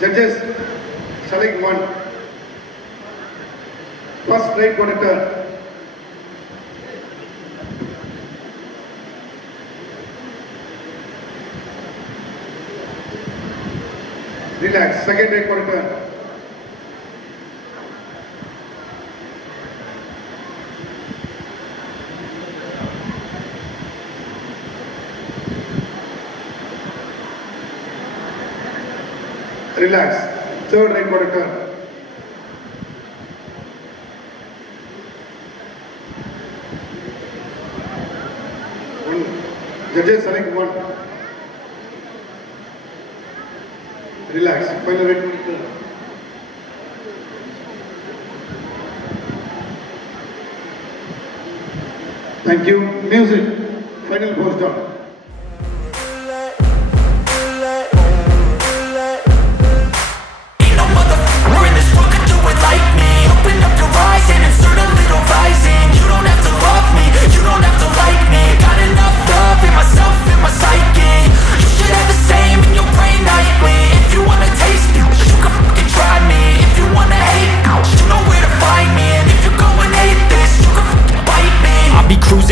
Judges, select one. First right quarter. Relax. Second right quarter. Relax. Third right quarter. Judges, select one. Relax. Final right quarter. Thank you. Music. Final post down.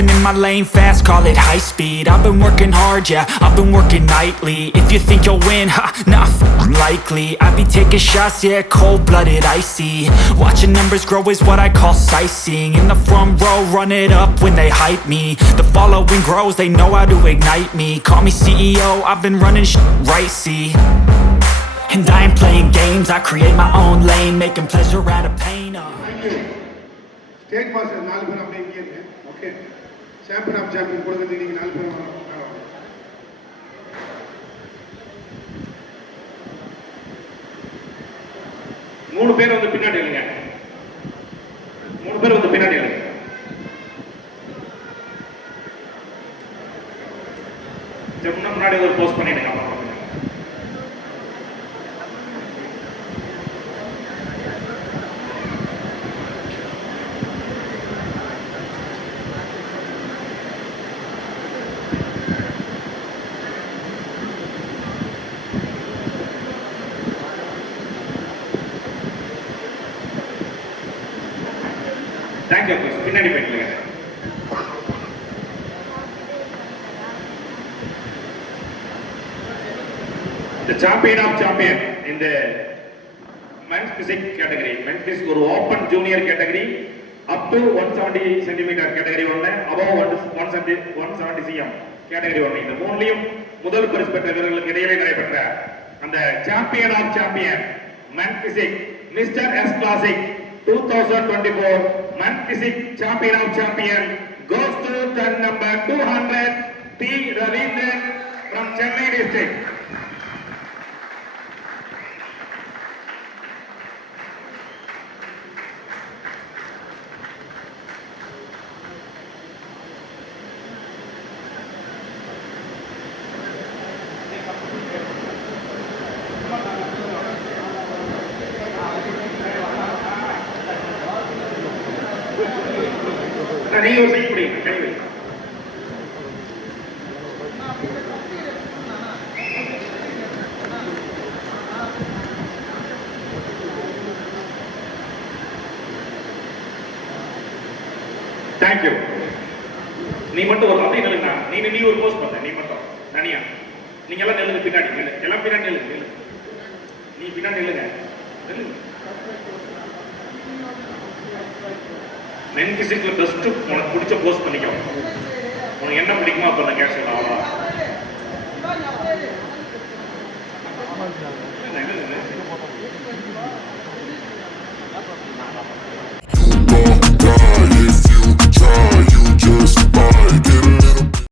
In my lane fast, call it high speed. I've been working hard, yeah, I've been working nightly. If you think you'll win, ha, not likely. I be taking shots, yeah, cold-blooded, icy. Watching numbers grow is what I call sightseeing. In the front row, run it up when they hype me. The following grows, they know how to ignite me. Call me CEO, I've been running right, see. And I ain't playing games, I create my own lane, making pleasure out of pain. Thank you. State master, 4 பேர் அப்படியே இங்கே இருக்கு. Okay. Champion of champion கொடுக்கிறது நீங்க 4 பேர் வரணும். மூணு பேர் வந்து பின்னாடி இல்லைங்க. 3 பேர் வந்து பின்னாடி இல்லைங்க. முன்னாடி ஒரு போஸ்ட் பண்ணிடுங்க. Thank you, please. பின்னாடி போயிடுங்க. The champion of champion in the men's physique category. Men's physique ஒரு open junior category up to 170 cm category ஒண்ணு, above 170 cm category ஒண்ணு. இந்த மூணுலயும் முதல் பரிசு பெற்ற வீரர்களுக்கு இடையிலே நடைபெற்ற அந்த champion of champion men's physique Mr. S Classic 2024 men's physique champion of champion goes to turn number 200 P. Ravindran from Chennai district. नहीं हो सही पड़ी नहीं थैंक यू நீ மட்டும் ஒரு அப்படியே நில்லுங்க நீ ஒரு போஸ்ட் பண்ண நீ மட்டும் தனியா நீங்க எல்லாம் நில்லுங்க பின்னாடி எல்லாம் பின்னாடி நில்லுங்க நீ பின்னாடி நில்லுங்க மென் பிசிக்ல பெஸ்ட் உனக்கு பிடிச்ச போஸ்ட் பண்ணிக்கோ உனக்கு என்ன பிடிக்குமோ அப்ப நான் கேஷ் அவ்வளோ